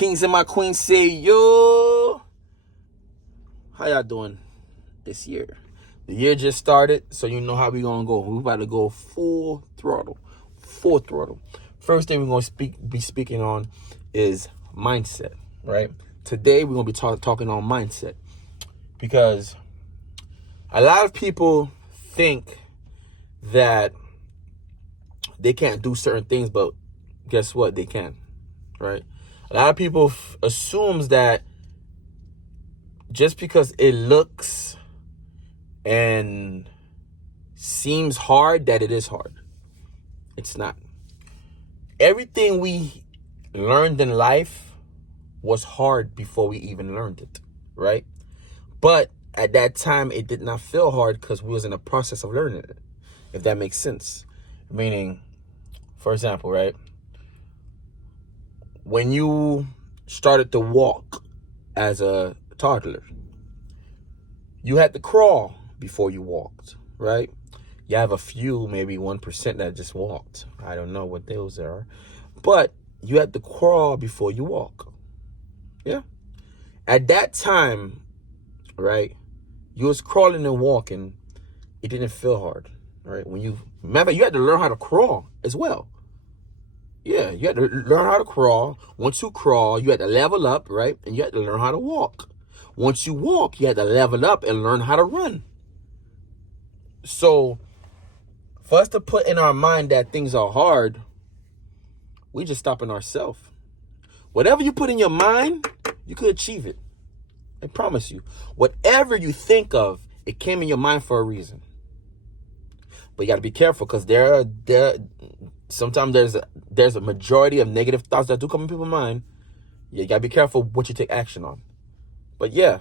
kings and my queens say, yo. How y'all doing this year? The year just started, so you know how we gonna go. We about to go full throttle. Full throttle. First thing we're gonna be speaking on is mindset, right? Today we're gonna be talking on mindset, because a lot of people think that they can't do certain things, but guess what? They can, right? A lot of people assumes that just because it looks and seems hard, that it is hard. It's not. Everything we learned in life was hard before we even learned it, right? But at that time, it did not feel hard because we was in the process of learning it, if that makes sense. Meaning, for example, right? When you started to walk as a toddler, you had to crawl before you walked, right? You have a few, maybe 1% that just walked. I don't know what those are. But you had to crawl before you walk. Yeah. At that time, right, you was crawling and walking. It didn't feel hard, right? Remember, you had to learn how to crawl as well. Yeah, you had to learn how to crawl. Once you crawl, you had to level up, right? And you had to learn how to walk. Once you walk, you had to level up and learn how to run. So, for us to put in our mind that things are hard, we just stopping ourselves. Whatever you put in your mind, you could achieve it. I promise you. Whatever you think of, it came in your mind for a reason. But you got to be careful, because sometimes there's a majority of negative thoughts that do come in people's mind. Yeah, you got to be careful what you take action on. But yeah,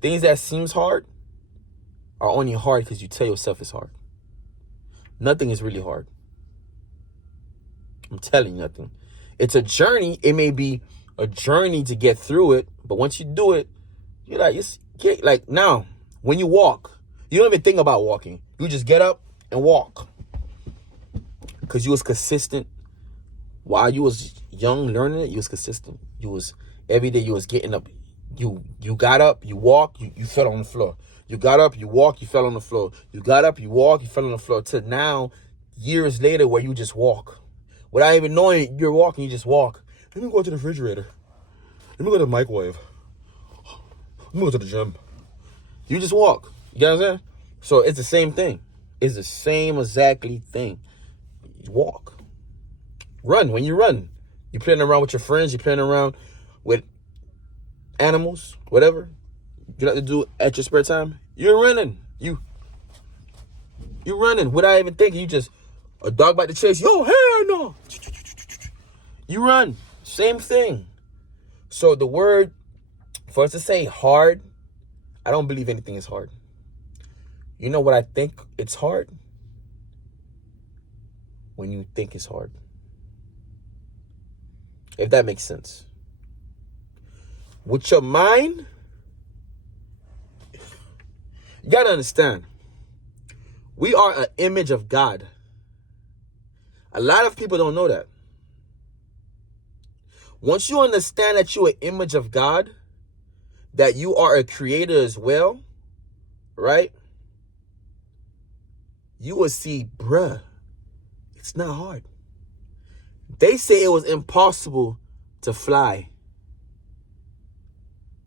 things that seems hard are only hard because you tell yourself it's hard. Nothing is really hard. I'm telling you, nothing. It's a journey. It may be a journey to get through it, but once you do it, you're like now, when you walk, you don't even think about walking. You just get up and walk. Because you was consistent. While you was young learning it, you was consistent. You was, every day you was getting up. You got up, you walked, you fell on the floor. You got up, you walked, you fell on the floor. You got up, you walked, you fell on the floor. To now, years later, where you just walk. Without even knowing you're walking, you just walk. Let me go to the refrigerator. Let me go to the microwave. Let me go to the gym. You just walk. You get what I'm saying? So it's the same thing. It's the same exactly thing. You walk. Run. When you run, you're playing around with your friends. You're playing around with animals, whatever you like to do at your spare time. You're running. You're running without even thinking. You just, a dog about to chase. Yo, hell no. You run. Same thing. So the word, for us to say hard, I don't believe anything is hard. You know what I think it's hard? When you think it's hard. If that makes sense. With your mind, you gotta understand, we are an image of God. A lot of people don't know that. Once you understand that you're an image of God, that you are a creator as well, right? You will see, bruh, it's not hard. They say it was impossible to fly.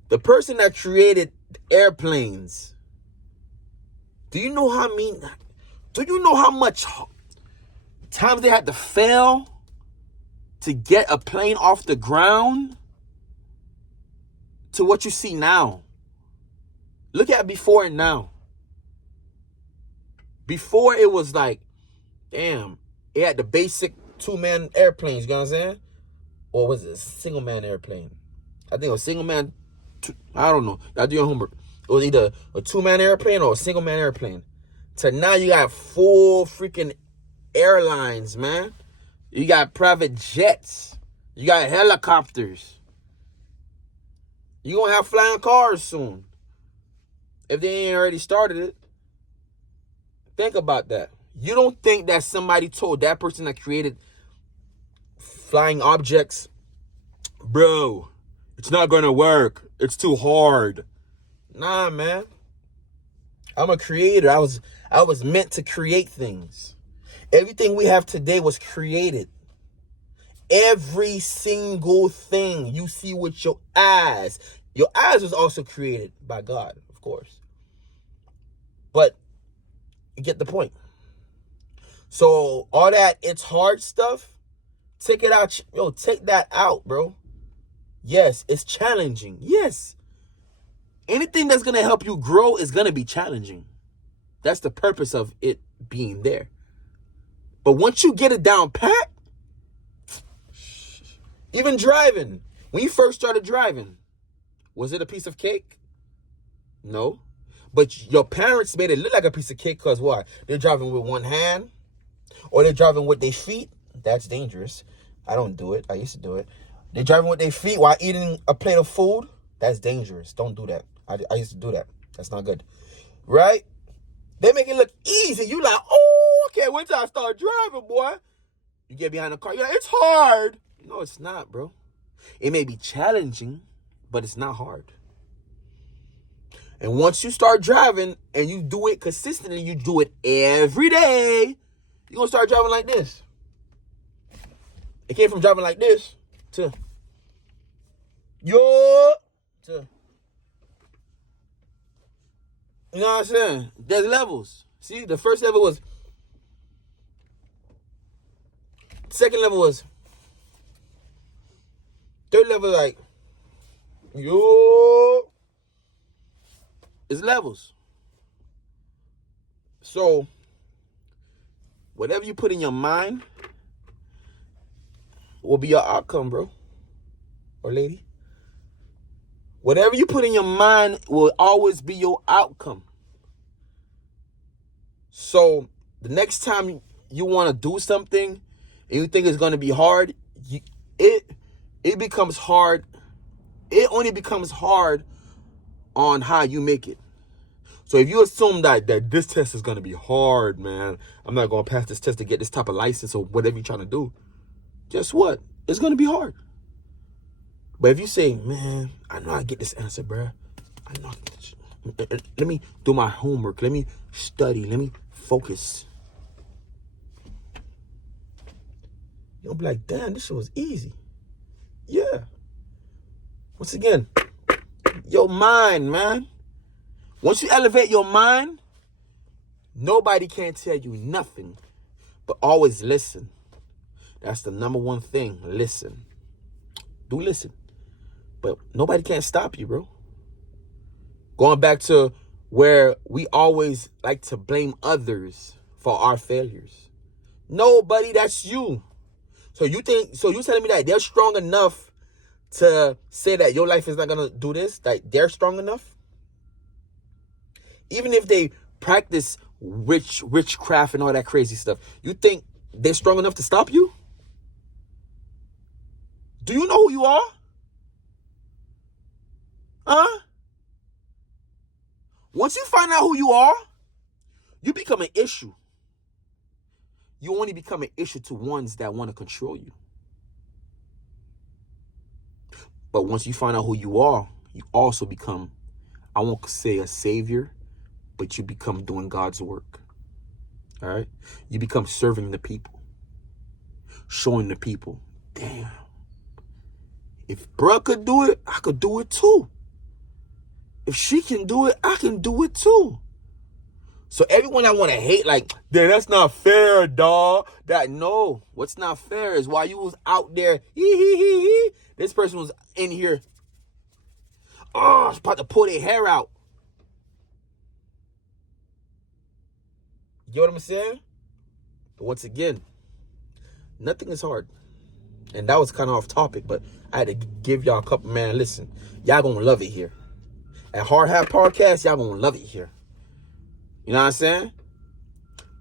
The person that created airplanes, do you know how much times they had to fail to get a plane off the ground to what you see now? Look at before and now. Before, it was like, damn, it had the basic 2-man airplanes, you know what I'm saying? Or was it a single-man airplane? I think it was single-man, I don't know. Y'all do your homework. It was either a 2-man airplane or a single-man airplane. So now you got full freaking airlines, man. You got private jets. You got helicopters. You gonna have flying cars soon. If they ain't already started it. Think about that. You don't think that somebody told that person that created flying objects bro, it's not gonna work. It's too hard. Nah, man. I'm a creator. I was meant to create things. Everything we have today was created. Every single thing you see with your eyes. Your eyes was also created by God, of course. But you get the point. So all that it's hard stuff, take it out. Yo, take that out, bro. Yes, it's challenging. Yes. Anything that's going to help you grow is going to be challenging. That's the purpose of it being there. But once you get it down pat, even driving, when you first started driving, was it a piece of cake? No. But your parents made it look like a piece of cake because why? They're driving with one hand or they're driving with their feet. That's dangerous. I don't do it. I used to do it. They're driving with their feet while eating a plate of food. That's dangerous. Don't do that. I used to do that. That's not good. Right? They make it look easy. You like, oh, okay, wait till I start driving, boy. You get behind the car. You're like, it's hard. No, it's not, bro. It may be challenging, but it's not hard. And once you start driving and you do it consistently, you do it every day, you're going to start driving like this. It came from driving like this to yo to, you know what I'm saying? There's levels. See, the first level was, second level was, third level like, yo. It's levels. So, whatever you put in your mind will be your outcome, bro. Or lady. Whatever you put in your mind will always be your outcome. So, the next time you want to do something and you think it's going to be hard, it becomes hard. It only becomes hard on how you make it. So if you assume that this test is going to be hard, man, I'm not going to pass this test to get this type of license or whatever you're trying to do, guess what? It's going to be hard. But if you say, man, I know I get this answer, bro. I know. Let me do my homework. Let me study. Let me focus. You'll be like, damn, this shit was easy. Yeah. Once again, your mind, man. Once you elevate your mind, nobody can tell you nothing, but always listen. That's the number one thing. Listen. Do listen. But nobody can stop you, bro. Going back to where we always like to blame others for our failures. Nobody, that's you. So you telling me that they're strong enough to say that your life is not going to do this? That they're strong enough? Even if they practice witchcraft and all that crazy stuff, you think they're strong enough to stop you? Do you know who you are? Huh? Once you find out who you are, you become an issue. You only become an issue to ones that want to control you. But once you find out who you are, you also become, I won't say a savior, but you become doing God's work. All right? You become serving the people. Showing the people, damn. If bruh could do it, I could do it too. If she can do it, I can do it too. So everyone that want to hate, like, damn, that's not fair, dawg. No. What's not fair is while you was out there, this person was in here, I was about to pull their hair out. You know what I'm saying? But once again, nothing is hard. And that was kind of off topic, but I had to give y'all a couple, man, listen. Y'all gonna love it here. At Hardhat Podcast, y'all gonna love it here. You know what I'm saying?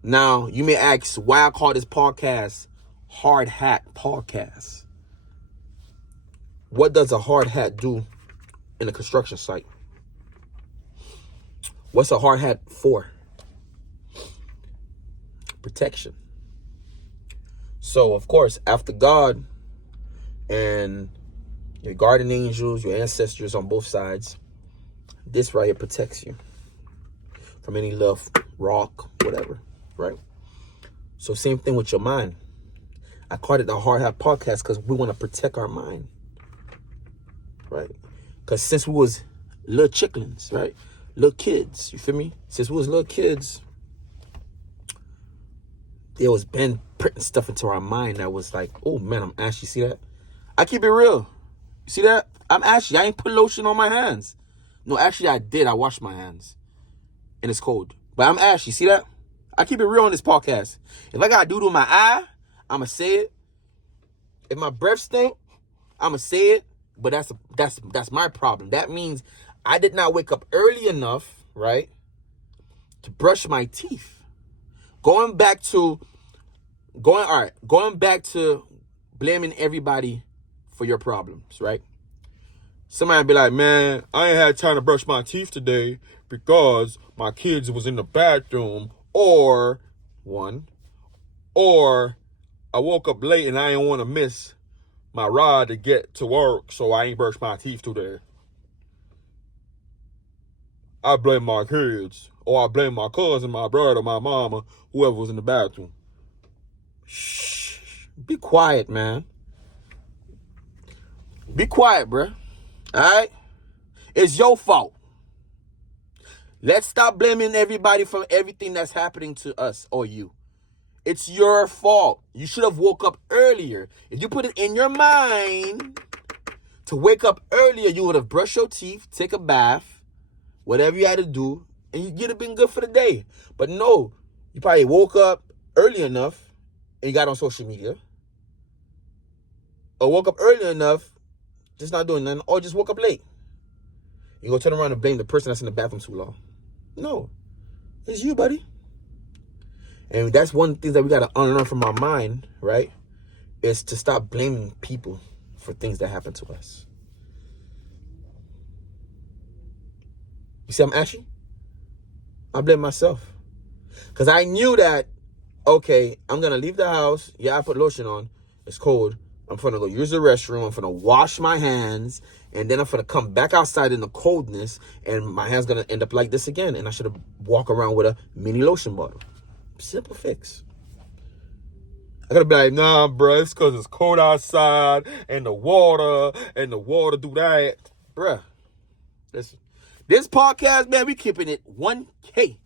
Now, you may ask why I call this podcast Hardhat Podcast. What does a hard hat do in a construction site? What's a hard hat for? Protection. So, of course, after God and your guardian angels, your ancestors on both sides. This right here protects you from any love, rock, whatever, right? So same thing with your mind. I called it the Hardhat podcast because we want to protect our mind, right? Because since we was little chicklins, right? Little kids, you feel me? Since we was little kids, there was been putting stuff into our mind that was like, oh man, I'm ashy. See that? I keep it real. You see that? I'm ashy. I ain't put lotion on my hands. No, actually I did. I washed my hands. And it's cold. But I'm ashy. See that? I keep it real on this podcast. If I got doo-doo in my eye, I'ma say it. If my breath stink, I'ma say it. But that's my problem. That means I did not wake up early enough, right, to brush my teeth. Going back to blaming everybody for your problems, right? Somebody be like, man, I ain't had time to brush my teeth today because my kids was in the bathroom, or I woke up late and I didn't want to miss my ride to get to work, so I ain't brushed my teeth today. I blame my kids, or I blame my cousin, my brother, my mama, whoever was in the bathroom. Shh. Be quiet, man. Be quiet, bruh. All right? It's your fault. Let's stop blaming everybody for everything that's happening to us or you. It's your fault. You should have woke up earlier. If you put it in your mind to wake up earlier, you would have brushed your teeth, take a bath, whatever you had to do, and you'd have been good for the day. But no, you probably woke up early enough and you got on social media. Or woke up early enough, just not doing nothing, or just woke up late. You go turn around and blame the person that's in the bathroom too long. No, it's you, buddy. And that's one thing that we got to unlearn from our mind, right? Is to stop blaming people for things that happen to us. You see, I'm ashy? I blame myself. Because I knew that, okay, I'm going to leave the house. Yeah, I put lotion on. It's cold. I'm going to go use the restroom. I'm going to wash my hands. And then I'm going to come back outside in the coldness. And my hand's going to end up like this again. And I should have walked around with a mini lotion bottle. Simple fix. I gotta be like, nah, bro, it's because it's cold outside and the water do that. Bruh, listen. This podcast, man, we keeping it 1K.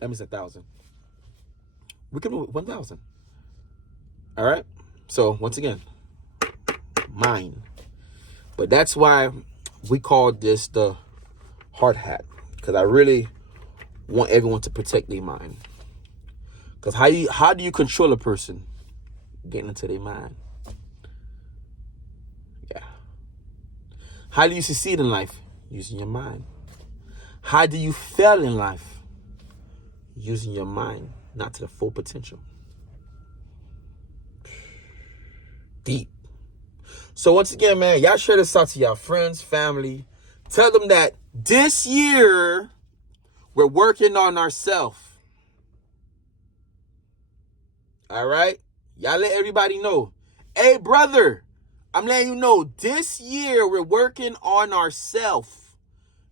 That means 1,000. We keeping it 1,000. All right? So, once again, mine. But that's why we call this the Hardhat. Because I really want everyone to protect their mind. Because how do you control a person? Getting into their mind. Yeah. How do you succeed in life? Using your mind. How do you fail in life? Using your mind, not to the full potential. Deep. So once again, man, y'all share this out to y'all friends, family. Tell them that this year we're working on ourselves. All right? Y'all let everybody know. Hey, brother, I'm letting you know this year we're working on ourselves.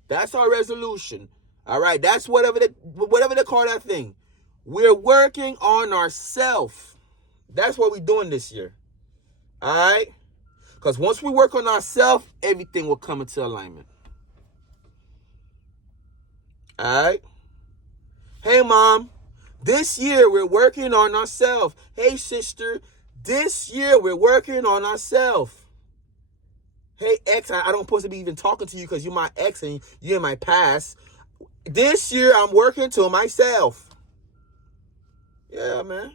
That's our resolution. All right? That's whatever they call that thing. We're working on ourselves. That's what we're doing this year. All right? Because once we work on ourselves, everything will come into alignment. All right? Hey, Mom. This year, we're working on ourselves. Hey, sister. This year, we're working on ourselves. Hey, ex, I don't supposed to be even talking to you because you're my ex and you're in my past. This year, I'm working to myself. Yeah, man.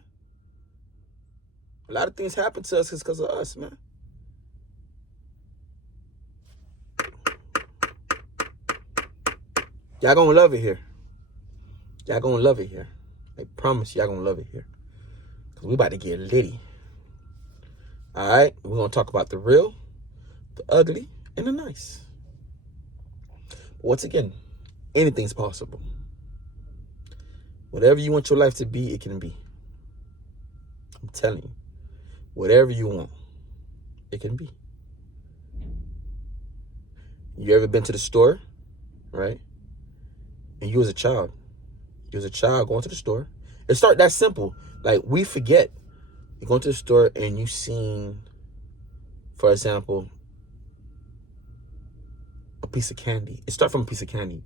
A lot of things happen to us because of us, man. Y'all gonna love it here. Y'all gonna love it here. I promise y'all gonna love it here. Because we about to get litty. All right? We're gonna talk about the real, the ugly, and the nice. But once again, anything's possible. Whatever you want your life to be, it can be. I'm telling you. Whatever you want, it can be. You ever been to the store, right? And you was a child. You was a child going to the store. It start that simple. Like, we forget. You go to the store and you seen, for example, a piece of candy. It start from a piece of candy.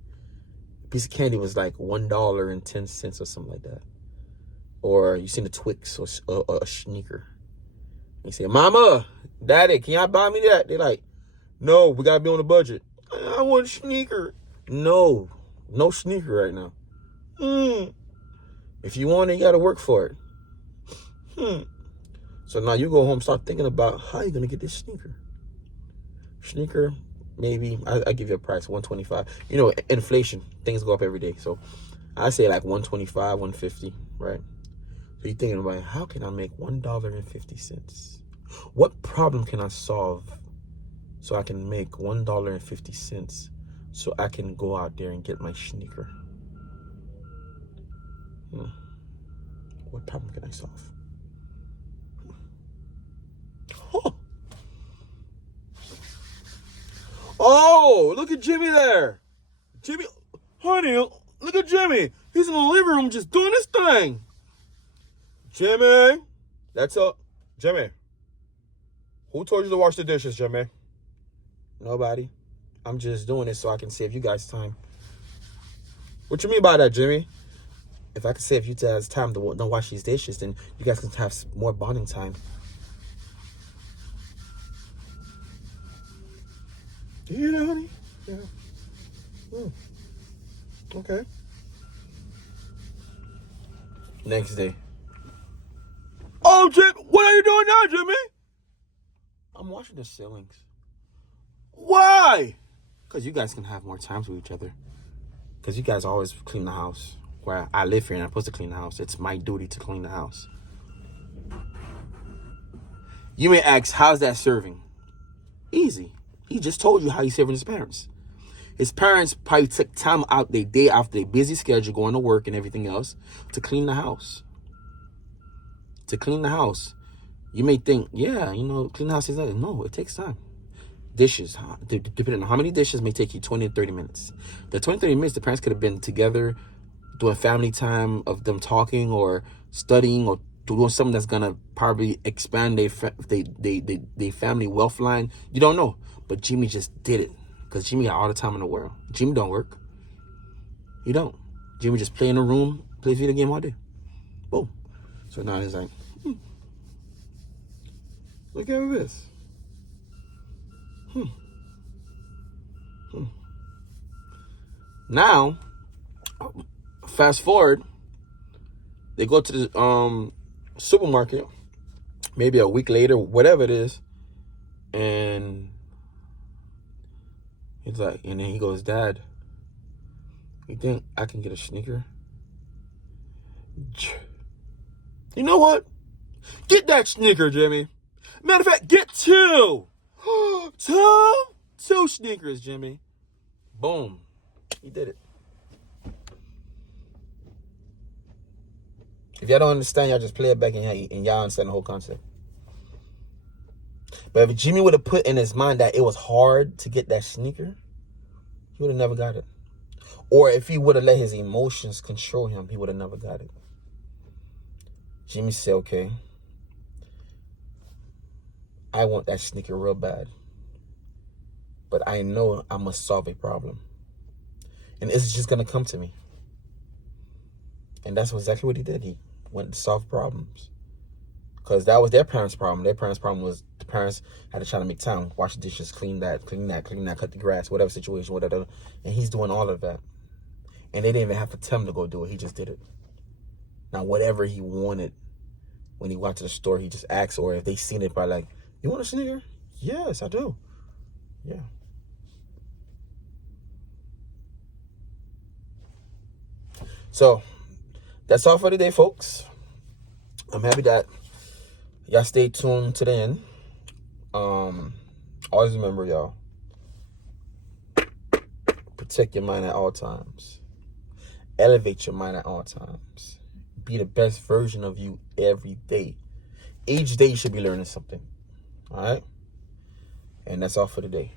A piece of candy was like $1.10 or something like that. Or you seen a Twix or a sneaker. You say, Mama, Daddy, can y'all buy me that? They're like, no, we gotta be on a budget. I want a sneaker. No sneaker right now. If you want it, you gotta work for it. So now you go home, start thinking about how you're gonna get this sneaker. Sneaker, maybe I give you a price, $125. You know, inflation, things go up every day. So I say like $125, $150, right? So you're thinking about, how can I make $1.50? What problem can I solve so I can make $1.50 so I can go out there and get my sneaker? What problem can I solve? Oh, look at Jimmy there. Jimmy, honey, look at Jimmy. He's in the living room just doing his thing. Jimmy, Jimmy, who told you to wash the dishes, Jimmy? Nobody. I'm just doing this so I can save you guys time. What you mean by that, Jimmy? If I can save you guys time to don't wash these dishes, then you guys can have more bonding time. Do you hear that, honey? Yeah. Okay. Next day. Oh, Jim, what are you doing now, Jimmy? I'm washing the ceilings. Why? Because you guys can have more time with each other. Because you guys always clean the house. Where I live here and I'm supposed to clean the house. It's my duty to clean the house. You may ask, how's that serving? Easy. He just told you how he's serving his parents. His parents probably took time out their day after their busy schedule, going to work and everything else, to clean the house. To clean the house. You may think, yeah, clean the house is that. No, it takes time. Dishes, depending on how many dishes, may take you 20 to 30 minutes. The 20 to 30 minutes, the parents could have been together doing family time of them talking or studying or doing something that's going to probably expand their family wealth line. You don't know. But Jimmy just did it because Jimmy got all the time in the world. Jimmy don't work. He don't. Jimmy just play in the room, play video game all day. Boom. So now he's like, look at this. Now, fast forward, they go to the supermarket, maybe a week later, whatever it is, and he's like, and then he goes, Dad, you think I can get a sneaker? You know what? Get that sneaker, Jimmy. Matter of fact, get two. Two sneakers, Jimmy. Boom. He did it. If y'all don't understand, y'all just play it back and y'all understand the whole concept. But if Jimmy would have put in his mind that it was hard to get that sneaker, he would have never got it. Or if he would have let his emotions control him, he would have never got it. Jimmy said, okay, I want that sneaker real bad. But I know I must solve a problem. And it's just going to come to me. And that's exactly what he did. He went to solve problems. Because that was their parents' problem. Their parents' problem was the parents had to try to make time. Wash the dishes, clean that, cut the grass, whatever situation, whatever. And he's doing all of that. And they didn't even have to tell him to go do it. He just did it. Now, whatever he wanted, when he went to the store, he just asked. Or if they seen it, probably like, you want a sneaker? Yes, I do. Yeah. So, that's all for today, folks. I'm happy that y'all stay tuned to the end. Always remember, y'all, protect your mind at all times. Elevate your mind at all times. Be the best version of you every day. Each day you should be learning something. All right? And that's all for today.